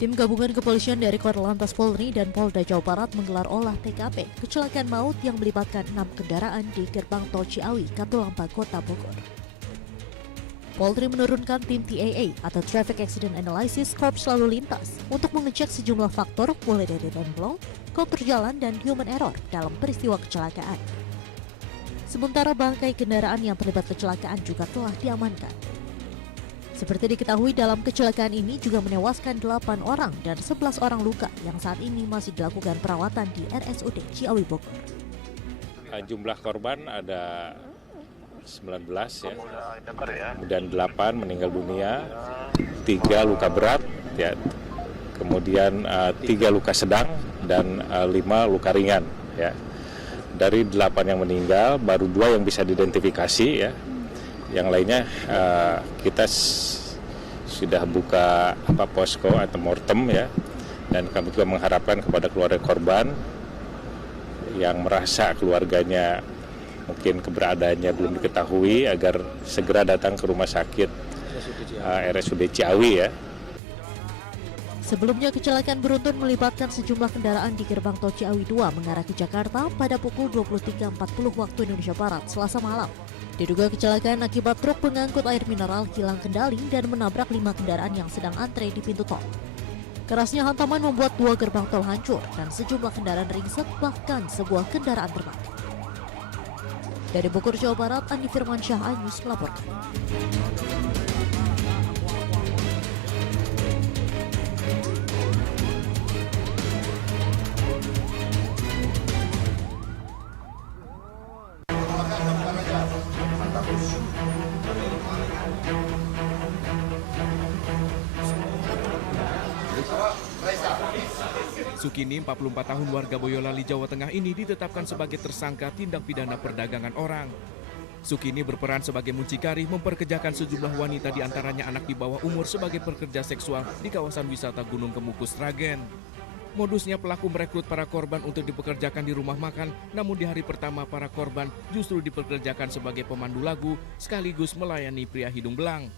Tim gabungan kepolisian dari Korlantas Polri dan Polda Jawa Barat menggelar olah TKP kecelakaan maut yang melibatkan 6 kendaraan di gerbang tol Ciawi, Katulampa, Kota Bogor. Polri menurunkan tim TAA atau Traffic Accident Analysis Corps lalu lintas untuk mengecek sejumlah faktor mulai dari remblong, kontur jalan, dan human error dalam peristiwa kecelakaan. Sementara bangkai kendaraan yang terlibat kecelakaan juga telah diamankan. Seperti diketahui, dalam kecelakaan ini juga menewaskan 8 orang dan 11 orang luka yang saat ini masih dilakukan perawatan di RSUD Ciawi Bogor. Jumlah korban ada 19 ya, kemudian 8 meninggal dunia, 3 luka berat, ya, kemudian 3 luka sedang dan 5 luka ringan. Ya. Dari 8 yang meninggal, baru 2 yang bisa diidentifikasi, ya. Yang lainnya kita sudah buka posko atau mortem, ya, dan kami juga mengharapkan kepada keluarga korban yang merasa keluarganya mungkin keberadaannya belum diketahui agar segera datang ke rumah sakit RSUD Ciawi, ya. Sebelumnya kecelakaan beruntun melibatkan sejumlah kendaraan di gerbang tol Ciawi 2 mengarah ke Jakarta pada pukul 23.40 waktu Indonesia Barat Selasa malam. Diduga kecelakaan akibat truk pengangkut air mineral hilang kendali dan menabrak 5 kendaraan yang sedang antre di pintu tol. Kerasnya hantaman membuat 2 gerbang tol hancur dan sejumlah kendaraan ringsek, bahkan sebuah kendaraan terbakar. Dari Bogor, Jawa Barat, Andi Firmansyah, iNews melaporkan. Sukini, 44 tahun warga Boyolali, Jawa Tengah ini ditetapkan sebagai tersangka tindak pidana perdagangan orang. Sukini berperan sebagai mucikari memperkerjakan sejumlah wanita diantaranya anak di bawah umur sebagai pekerja seksual di kawasan wisata Gunung Kemukus, Sragen. Modusnya pelaku merekrut para korban untuk dipekerjakan di rumah makan, namun di hari pertama para korban justru dipekerjakan sebagai pemandu lagu sekaligus melayani pria hidung belang.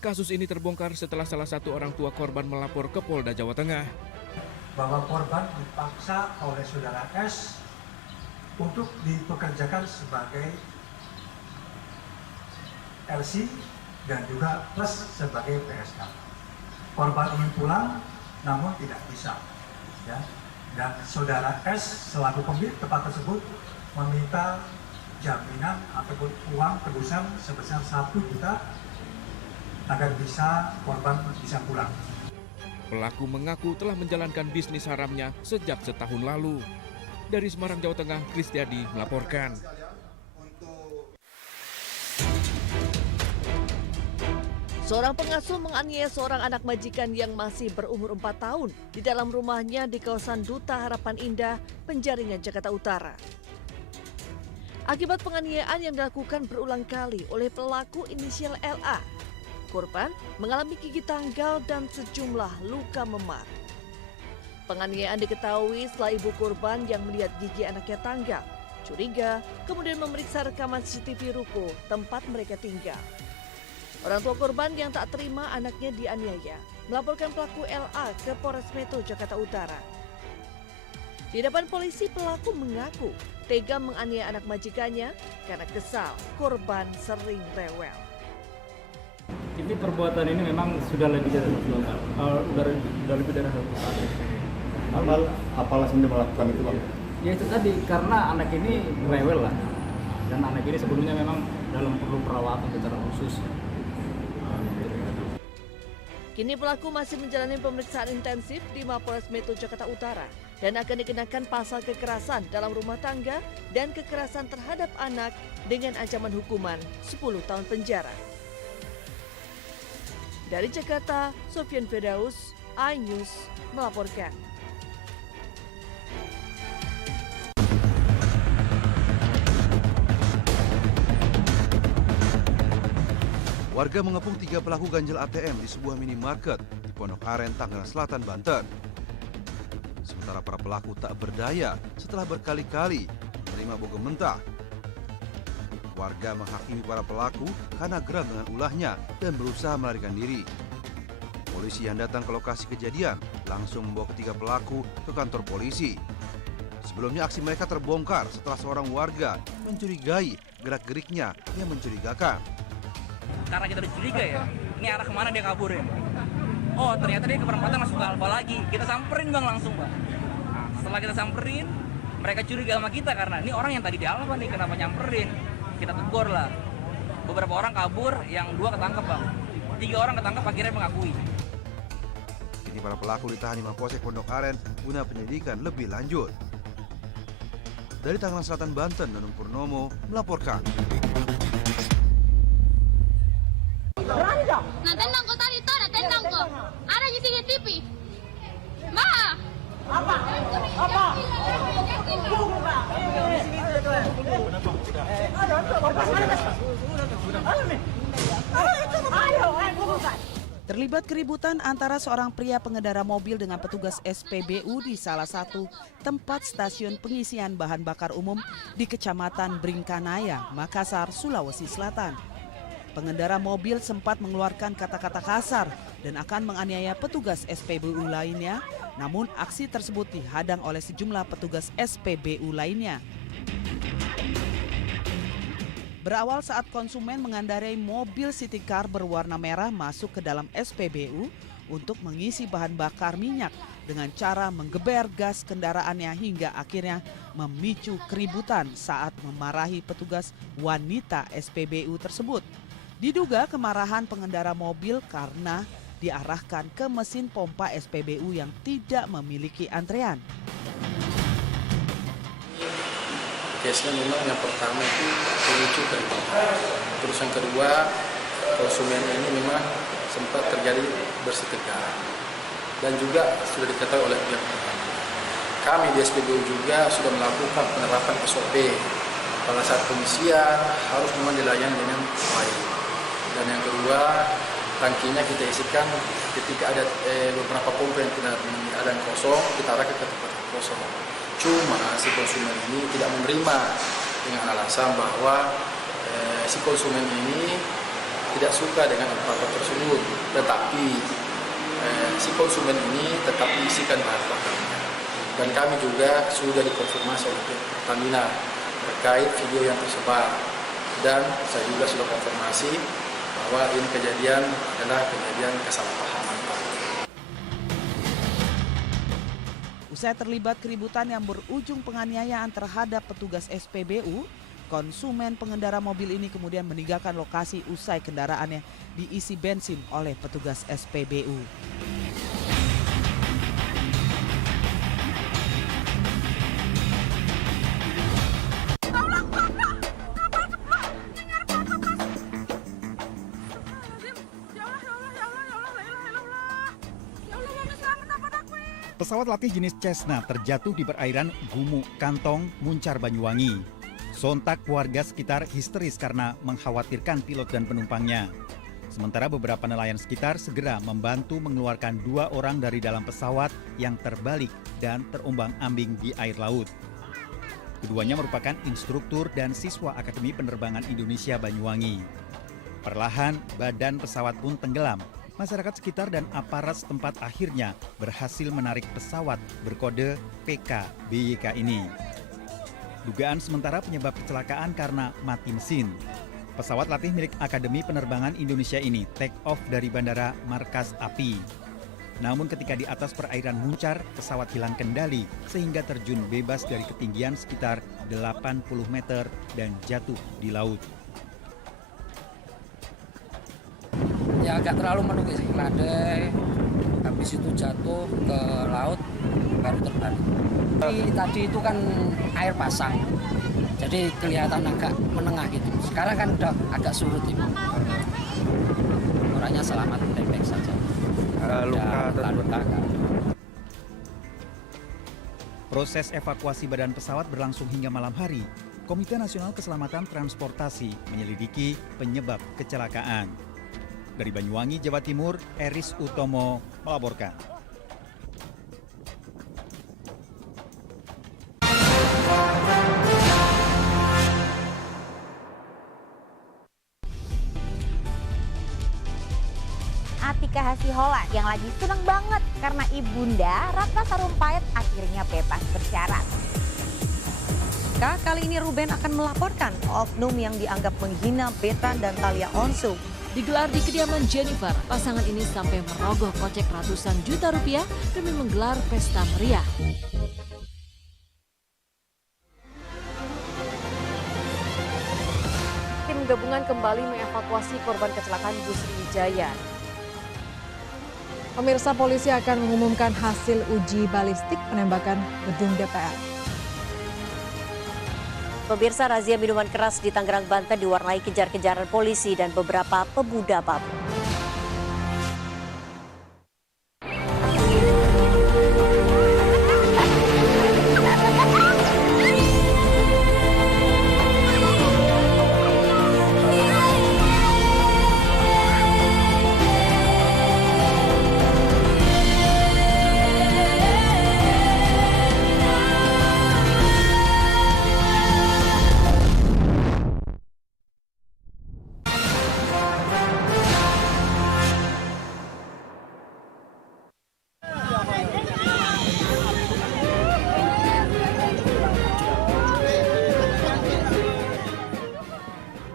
Kasus ini terbongkar setelah salah satu orang tua korban melapor ke Polda Jawa Tengah. Bahwa korban dipaksa oleh saudara S untuk dipekerjakan sebagai LC dan juga plus sebagai PSK. Korban ingin pulang namun tidak bisa, ya. Dan saudara S selaku pemilik tempat tersebut meminta jaminan ataupun uang tebusan sebesar 1 juta agar korban bisa pulang. Pelaku mengaku telah menjalankan bisnis haramnya sejak setahun lalu. Dari Semarang, Jawa Tengah, Kristiadi melaporkan. Seorang pengasuh menganiaya seorang anak majikan yang masih berumur 4 tahun di dalam rumahnya di kawasan Duta Harapan Indah, Penjaringan, Jakarta Utara. Akibat penganiayaan yang dilakukan berulang kali oleh pelaku inisial LA, korban mengalami gigi tanggal dan sejumlah luka memar. Penganiayaan diketahui setelah ibu korban yang melihat gigi anaknya tanggal, curiga, kemudian memeriksa rekaman CCTV ruko tempat mereka tinggal. Orang tua korban yang tak terima anaknya dianiaya melaporkan pelaku LA ke Polres Metro Jakarta Utara. Di depan polisi, pelaku mengaku tega menganiaya anak majikannya karena kesal korban sering rewel. Ini perbuatan ini memang sudah lebih dari 1 tahun. Sudah lebih dari 1 tahun. Apa alasan dia melakukan itu, Bang? Ya itu tadi, karena anak ini rewel lah. Dan anak ini sebelumnya memang perlu perawatan secara khusus. Kini pelaku masih menjalani pemeriksaan intensif di Mapolres Metro Jakarta Utara dan akan dikenakan pasal kekerasan dalam rumah tangga dan kekerasan terhadap anak dengan ancaman hukuman 10 tahun penjara. Dari Jakarta, Sofyan Firdaus, iNews melaporkan. Warga mengepung 3 pelaku ganjil ATM di sebuah minimarket di Pondok Aren, Tangerang Selatan, Banten. Sementara para pelaku tak berdaya setelah berkali-kali menerima bogem mentah. Warga menghakimi para pelaku karena geram dengan ulahnya dan berusaha melarikan diri. Polisi yang datang ke lokasi kejadian langsung membawa ketiga pelaku ke kantor polisi. Sebelumnya aksi mereka terbongkar setelah seorang warga mencurigai gerak-geriknya yang mencurigakan. Karena kita udah curiga ya, ini arah kemana dia kabur ya? Oh ternyata dia ke perempatan masuk ke Alfa lagi. Kita samperin bang langsung bang. Setelah kita samperin, mereka curiga sama kita karena ini orang yang tadi di Alfa nih, kenapa nyamperin? Kita tegur lah. Beberapa orang kabur, yang 2 ketangkep bang. 3 orang ketangkep akhirnya mengakui. Kini para pelaku ditahan di Mapolsek Pondok Aren guna penyelidikan lebih lanjut. Dari Tangerang Selatan, Banten, Nunung Purnomo melaporkan. Berani dong? Nah tendang kok tadi tuh, ada tendang kok. Ada di CCTV. Ma. Apa? Apa? Terlibat keributan antara seorang pria pengendara mobil dengan petugas SPBU di salah satu tempat stasiun pengisian bahan bakar umum di Kecamatan Bringkanaya, Makassar, Sulawesi Selatan. Pengendara mobil sempat mengeluarkan kata-kata kasar dan akan menganiaya petugas SPBU lainnya, namun aksi tersebut dihadang oleh sejumlah petugas SPBU lainnya. Berawal saat konsumen mengendarai mobil city car berwarna merah masuk ke dalam SPBU untuk mengisi bahan bakar minyak dengan cara menggeber gas kendaraannya hingga akhirnya memicu keributan saat memarahi petugas wanita SPBU tersebut. Diduga kemarahan pengendara mobil karena diarahkan ke mesin pompa SPBU yang tidak memiliki antrean. Case-nya memang yang pertama itu pemicu keributan. Terus yang kedua, konsumen ini memang sempat terjadi bersitegang dan juga sudah diketahui oleh pihak pertamina. Kami di SPBU juga sudah melakukan penerapan SOP. Pada saat pengisian harus memang dilayani dengan baik. Dan yang kedua, tangkinya kita isikan ketika ada beberapa pompa yang tidak ada yang kosong, kita arahkan ke tempat yang kosong. Cuma si konsumen ini tidak menerima dengan alasan bahwa si konsumen ini tidak suka dengan operator tersebut, tetapi si konsumen ini tetap diisikan bahan bakarnya. Dan kami juga sudah dikonfirmasi oleh Pertamina terkait video yang tersebar, dan saya juga sudah konfirmasi bahwa ini kejadian adalah kejadian kesalahpahaman. Usai terlibat keributan yang berujung penganiayaan terhadap petugas SPBU, konsumen pengendara mobil ini kemudian meninggalkan lokasi usai kendaraannya diisi bensin oleh petugas SPBU. Pesawat latih jenis Cessna terjatuh di perairan Gumuk Kantong, Muncar, Banyuwangi. Sontak warga sekitar histeris karena mengkhawatirkan pilot dan penumpangnya. Sementara beberapa nelayan sekitar segera membantu mengeluarkan 2 orang dari dalam pesawat yang terbalik dan terombang-ambing di air laut. Keduanya merupakan instruktur dan siswa Akademi Penerbangan Indonesia Banyuwangi. Perlahan badan pesawat pun tenggelam. Masyarakat sekitar dan aparat setempat akhirnya berhasil menarik pesawat berkode PKBYK ini. Dugaan sementara penyebab kecelakaan karena mati mesin. Pesawat latih milik Akademi Penerbangan Indonesia ini take off dari Bandara Markas Api. Namun ketika di atas perairan Muncar, pesawat hilang kendali sehingga terjun bebas dari ketinggian sekitar 80 meter dan jatuh di laut. Ya agak terlalu menukik sih, landai, habis itu jatuh ke laut, baru terbalik. Tadi itu kan air pasang, jadi kelihatan agak menengah gitu. Sekarang kan udah agak surut itu. Orangnya selamat, baik-baik saja. Luka. Proses evakuasi badan pesawat berlangsung hingga malam hari. Komite Nasional Keselamatan Transportasi menyelidiki penyebab kecelakaan. Dari Banyuwangi, Jawa Timur, Eris Utomo melaporkan. Atika Monica Hasiholan yang lagi seneng banget karena ibunda Ratna Sarumpait akhirnya bebas bersyarat. Kali ini Ruben akan melaporkan oknum yang dianggap menghina Betan dan Thalia Onsu. Digelar di kediaman Jennifer, pasangan ini sampai merogoh kocek ratusan juta rupiah demi menggelar pesta meriah. Tim gabungan kembali mengevakuasi korban kecelakaan bus Wijaya. Pemirsa, polisi akan mengumumkan hasil uji balistik penembakan gedung DPR. Pemirsa, razia minuman keras di Tangerang, Banten diwarnai kejar-kejaran polisi dan beberapa pemuda mabuk.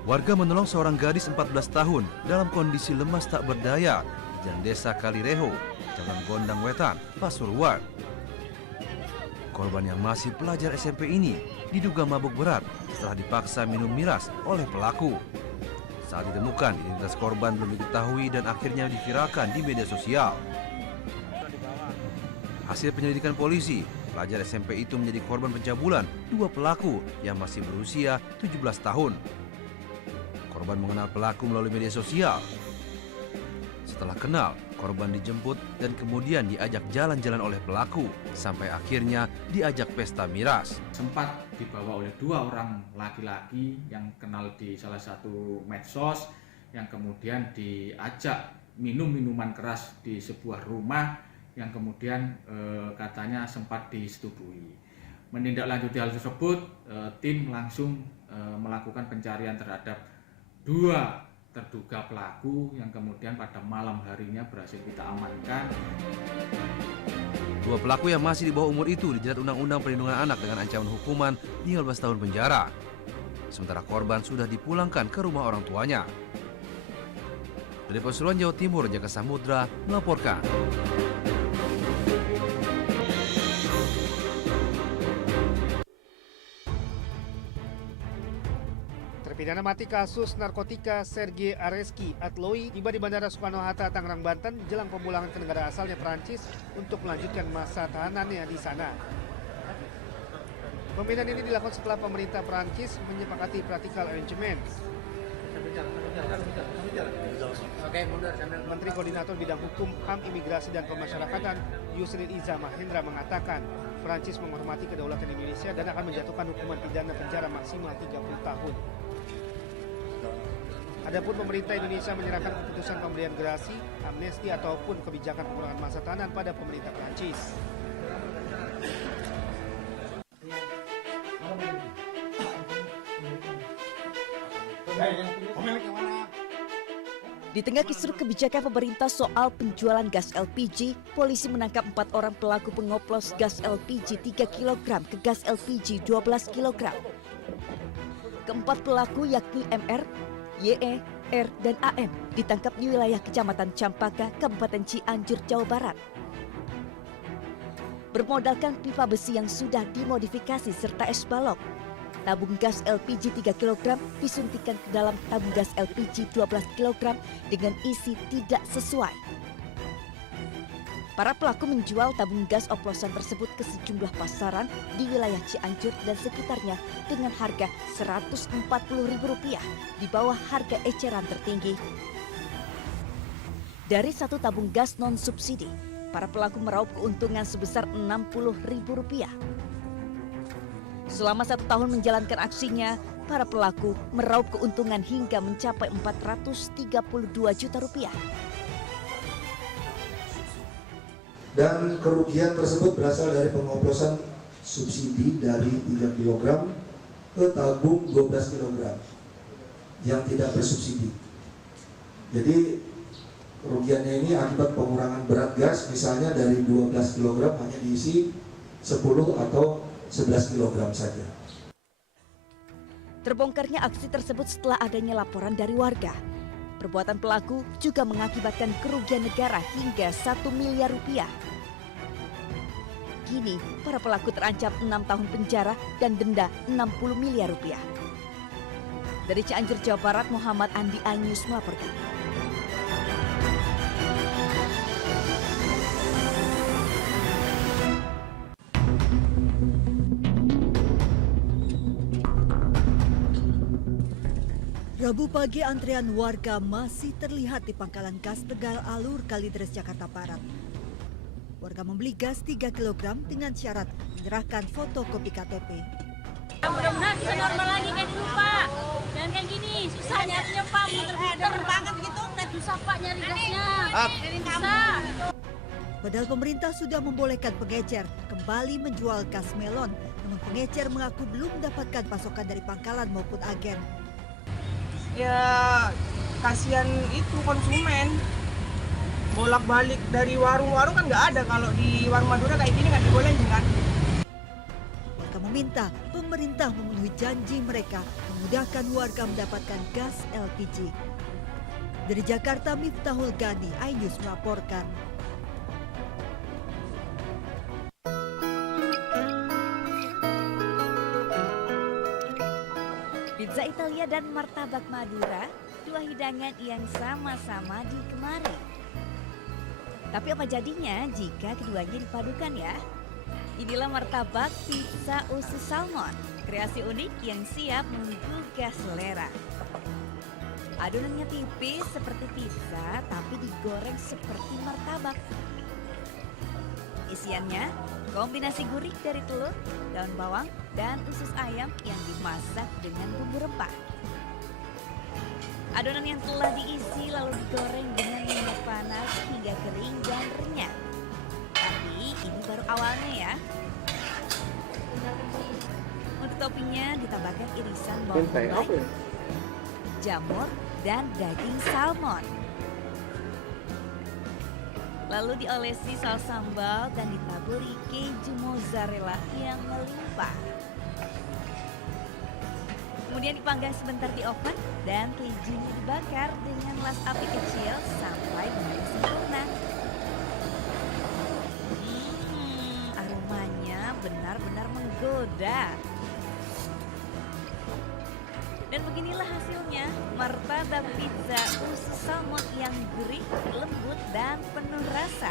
Warga menolong seorang gadis 14 tahun dalam kondisi lemas tak berdaya di Jalan Desa Kalireho, Jalan Gondang Wetan, Pasuruan. Korban yang masih pelajar SMP ini diduga mabuk berat setelah dipaksa minum miras oleh pelaku. Saat ditemukan, identitas korban belum diketahui dan akhirnya diviralkan di media sosial. Hasil penyelidikan polisi, pelajar SMP itu menjadi korban pencabulan dua pelaku yang masih berusia 17 tahun. Korban mengenal pelaku melalui media sosial. Setelah kenal, korban dijemput dan kemudian diajak jalan-jalan oleh pelaku sampai akhirnya diajak pesta miras. Sempat dibawa oleh dua orang laki-laki yang kenal di salah satu medsos, yang kemudian diajak minum minuman keras di sebuah rumah yang kemudian katanya sempat disetubui. Menindaklanjuti hal tersebut, tim langsung melakukan pencarian terhadap dua terduga pelaku yang kemudian pada malam harinya berhasil kita amankan. Dua pelaku yang masih di bawah umur itu dijerat Undang-Undang Perlindungan Anak dengan ancaman hukuman 15 tahun penjara. Sementara korban sudah dipulangkan ke rumah orang tuanya. Dari Pasuruan, Jawa Timur, Jaka Samudra melaporkan. Terpidana mati kasus narkotika Sergei Areski Atloi tiba di Bandara Soekarno-Hatta, Tangerang, Banten jelang pemulangan ke negara asalnya Perancis untuk melanjutkan masa tahanannya di sana. Pemindahan ini dilakukan setelah pemerintah Perancis menyepakati practical arrangement. Menteri Koordinator Bidang Hukum, HAM, Imigrasi dan Pemasyarakatan Yusril Iza Mahendra mengatakan Perancis menghormati kedaulatan Indonesia dan akan menjatuhkan hukuman pidana penjara maksimal 30 tahun. Adapun pemerintah Indonesia menyerahkan keputusan pemberian gerasi, amnesti ataupun kebijakan pengurangan masa tahanan pada pemerintah Prancis. Di tengah kisruh kebijakan pemerintah soal penjualan gas LPG, polisi menangkap 4 orang pelaku pengoplos gas LPG 3 kg ke gas LPG 12 kg. Keempat pelaku yakni MR, YE, R, dan AM ditangkap di wilayah Kecamatan Campaka, Kabupaten Cianjur, Jawa Barat. Bermodalkan pipa besi yang sudah dimodifikasi serta es balok, tabung gas LPG 3 kg disuntikan ke dalam tabung gas LPG 12 kg dengan isi tidak sesuai. Para pelaku menjual tabung gas oplosan tersebut ke sejumlah pasaran di wilayah Cianjur dan sekitarnya dengan harga Rp140.000 di bawah harga eceran tertinggi. Dari satu tabung gas non-subsidi, para pelaku meraup keuntungan sebesar Rp60.000. Selama 1 tahun menjalankan aksinya, para pelaku meraup keuntungan hingga mencapai Rp432 juta. Dan kerugian tersebut berasal dari pengoplosan subsidi dari 3 kg ke tabung 12 kg yang tidak bersubsidi. Jadi Kerugiannya ini akibat pengurangan berat gas, misalnya dari 12 kg hanya diisi 10 atau 11 kg saja. Terbongkarnya aksi tersebut setelah adanya laporan dari warga. Perbuatan pelaku juga mengakibatkan kerugian negara hingga 1 miliar rupiah. Kini, para pelaku terancam 6 tahun penjara dan denda 60 miliar rupiah. Dari Cianjur, Jawa Barat, Muhammad Andi Anyus melaporkan. Rabu pagi antrean warga masih terlihat di pangkalan gas Tegal Alur Kalideres, Jakarta Barat. Warga membeli gas 3 kg dengan syarat menyerahkan fotokopi KTP. Mudah-mudahan bisa normal lagi kayak dulu Pak. Jangan kayak gini, susah nyarinya Pak, muter-muter banget gitu, udah susah Pak nyari gasnya. Susah. Padahal pemerintah sudah membolehkan pengecer kembali menjual gas melon, namun pengecer mengaku belum mendapatkan pasokan dari pangkalan maupun agen. Ya kasihan itu konsumen, bolak-balik dari warung-warung kan nggak ada, kalau di warung Madura kayak gini nggak dibolehin kan. Warga meminta pemerintah memenuhi janji mereka memudahkan warga mendapatkan gas LPG. Dari Jakarta, Miftahul Gani, iNews melaporkan. Pizza Italia dan martabak Madura, dua hidangan yang sama-sama digemari. Tapi apa jadinya jika keduanya dipadukan ya? Inilah martabak pizza usus salmon, kreasi unik yang siap menggugah selera. Adonannya tipis seperti pizza tapi digoreng seperti martabak. Isiannya kombinasi gurih dari telur, daun bawang, dan usus ayam yang dimasak dengan bumbu rempah. Adonan yang telah diisi lalu digoreng dengan minyak panas hingga kering dan renyah. Tapi ini baru awalnya ya. Untuk toppingnya ditambahkan irisan bawang bombay, jamur, dan daging salmon. Lalu diolesi saus sambal dan ditaburi keju mozzarella yang melimpah. Kemudian dipanggang sebentar di oven dan kejunya dibakar dengan las api kecil sampai benar sempurna. Aromanya benar-benar menggoda. Dan beginilah hasilnya, martabak pizza usus salmon yang gurih, lembut, dan penuh rasa.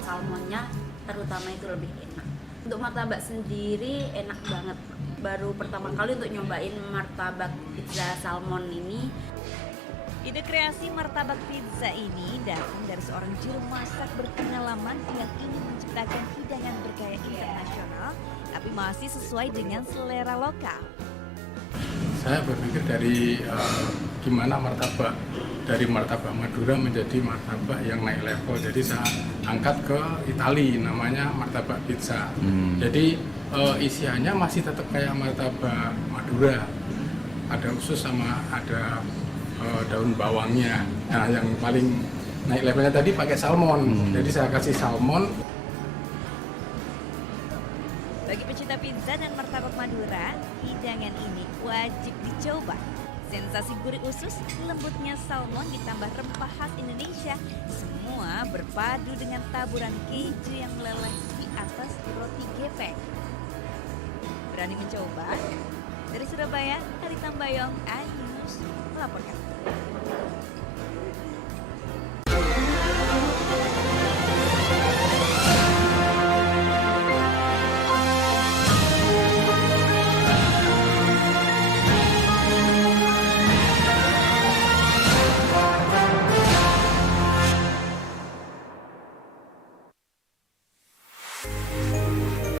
Salmonnya terutama itu lebih enak. Untuk martabak sendiri enak banget. Baru pertama kali untuk nyobain martabak pizza salmon ini. Ide kreasi martabak pizza ini datang dari seorang juru masak berpengalaman yang ingin menciptakan hidangan bergaya internasional, tapi masih sesuai dengan selera lokal. Saya berpikir dari gimana martabak dari martabak Madura menjadi martabak yang naik level. Jadi saya angkat ke Itali, namanya martabak pizza. Jadi isiannya masih tetap kayak martabak Madura, ada usus sama ada daun bawangnya. Nah, yang paling naik levelnya tadi pakai salmon. Jadi saya kasih salmon. Bagi pecinta pizza dan martabak Madura, hidangan ini wajib dicoba. Sensasi gurih usus, lembutnya salmon ditambah rempah khas Indonesia, semua berpadu dengan taburan keju yang meleleh di atas roti gepeng. Berani mencoba? Dari Surabaya, Ari Tambayong, iNews melaporkan.